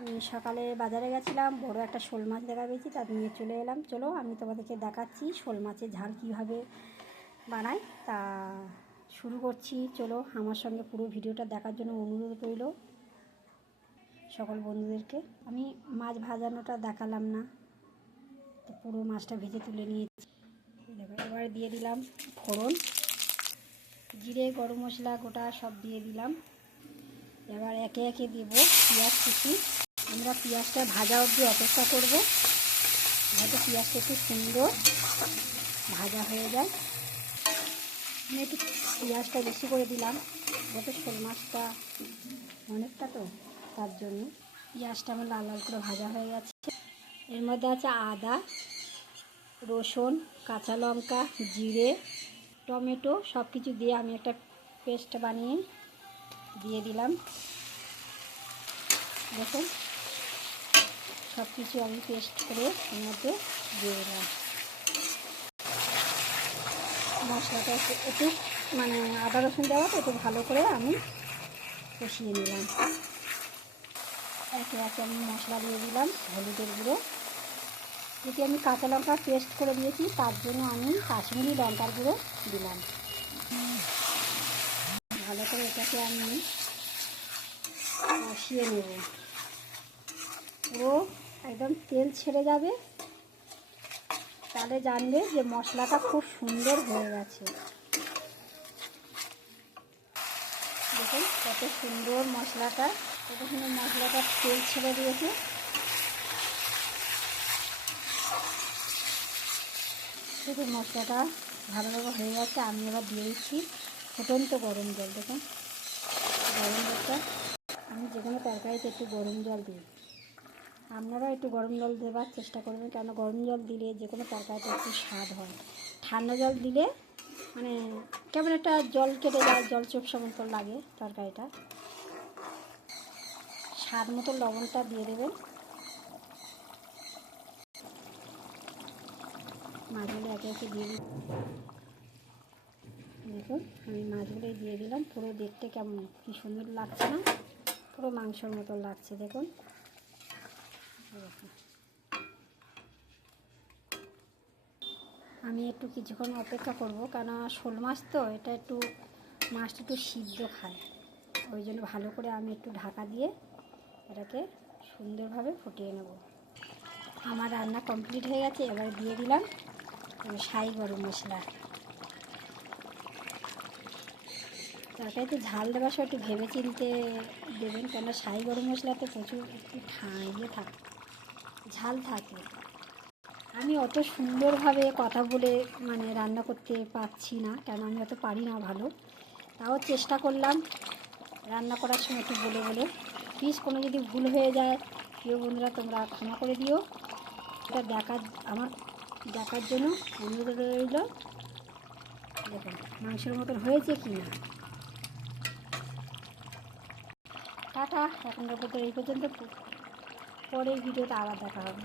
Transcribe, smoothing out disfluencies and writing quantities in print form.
আমি সকালে বাজারে গেছিলাম, বড় একটা শোল মাছ দেখা পেয়েছি, তা নিয়ে চলে এলাম। চলো আমি তোমাদেরকে দেখাচ্ছি শোল মাছের ঝাল কীভাবে বানাই। তা শুরু করছি। চলো আমার সঙ্গে পুরো ভিডিওটা দেখার জন্য অনুরোধ রইল সকল বন্ধুদেরকে। আমি মাছ ভাজানোটা দেখালাম না, তো পুরো মাছটা ভেজে তুলে নিয়েছি। দেখো, এবার দিয়ে দিলাম ফোড়ন, জিরে, গরম মশলা গোটা সব দিয়ে দিলাম। এবার একে একে দেবো পেঁয়াজ কুচি। আমরা পেঁয়াজটা ভাজা অবধি অপেক্ষা করব, যাতে পেঁয়াজটা একটু সুন্দর ভাজা হয়ে যায়। আমি একটু পেঁয়াজটা বেশি করে দিলাম, যাতে শোল মাছটা অনেকটা, তো তার জন্য পেঁয়াজটা আমার লাল লাল করে ভাজা হয়ে গেছে। এর মধ্যে আছে আদা, রসুন, কাঁচা লঙ্কা, জিরে, টমেটো সব কিছু দিয়ে আমি একটা পেস্ট বানিয়ে দিয়ে দিলাম। দেখুন, সব কিছু আমি পেস্ট করে এর মধ্যে দিয়ে দিলাম। মশলাটা একটু মানে আদা রসুন দেওয়া, তো একটু ভালো করে আমি কষিয়ে নিলাম। একে একে আমি মশলা দিয়ে দিলাম। হলুদের গুঁড়ো, যেটি আমি কাঁচা লঙ্কা পেস্ট করে দিয়েছি, তার জন্য আমি কাশ্মীরি লঙ্কার গুঁড়ো দিলাম। ভালো করে এটাকে আমি কষিয়ে নেব, পুরো একদম তেল ছেড়ে যাবে, তাহলে জানবে যে মশলাটা খুব সুন্দর হয়ে গেছে। দেখুন কত সুন্দর মশলাটা, কত সুন্দর মশলাটা তেল ছেড়ে দিয়েছে। দেখুন মশলাটা ভালোভাবে হয়ে গেছে। আমি এবার দিয়ে দিচ্ছি ফুটন্ত গরম জল। দেখুন গরম জলটা, আমি যে কোনো তরকারিতে একটু গরম জল দিই, আপনারা একটু গরম জল দেওয়ার চেষ্টা করবেন, কেন গরম জল দিলে যে কোনো তরকারিতে একটু স্বাদ হয়। ঠান্ডা জল দিলে মানে কেমন একটা জল কেটে যায়, জল চোপসা মতো লাগে তরকারিটা। স্বাদ মতো লবণটা দিয়ে দেবেন। মাছগুলো একে একে দিয়ে দিই। দেখুন আমি মাছগুলোই দিয়ে দিলাম। পুরো দেখতে কেমন কি সুন্দর লাগছে না, পুরো মাংসর মতো লাগছে। দেখুন আমি একটু কিছুক্ষণ অপেক্ষা করব, কেন শোল মাছ তো এটা একটু মাছটা একটু সিদ্ধ খায়, ওই জন্য ভালো করে আমি একটু ঢাকা দিয়ে এটাকে সুন্দরভাবে ফুটিয়ে নেব। আমার রান্না কমপ্লিট হয়ে গেছে। এবার দিয়ে দিলাম শাহি গরম মশলা। তরকারিতে ঝাল দেওয়ার সময় একটু ভেবে চিনতে দেবেন, কেন শাহি গরম মশলাতে প্রচুর একটু থাকে, ঝাল থাকে। আমি অত সুন্দরভাবে কথা বলে মানে রান্না করতে পারছি না, কেন আমি অত পারি না ভালো, তাও চেষ্টা করলাম রান্না করার সময় একটু বলে বলে। প্লিজ কোনো যদি ভুল হয়ে যায় প্রিয় বন্ধুরা তোমরা ক্ষমা করে দিও। এটা আমার দেখার জন্য অনুরোধ রইল। দেখুন মাংসের মতন হয়েছে কি না। টাটা, এখন এই পর্যন্ত, পরের ভিডিওতে আবার দেখা হবে।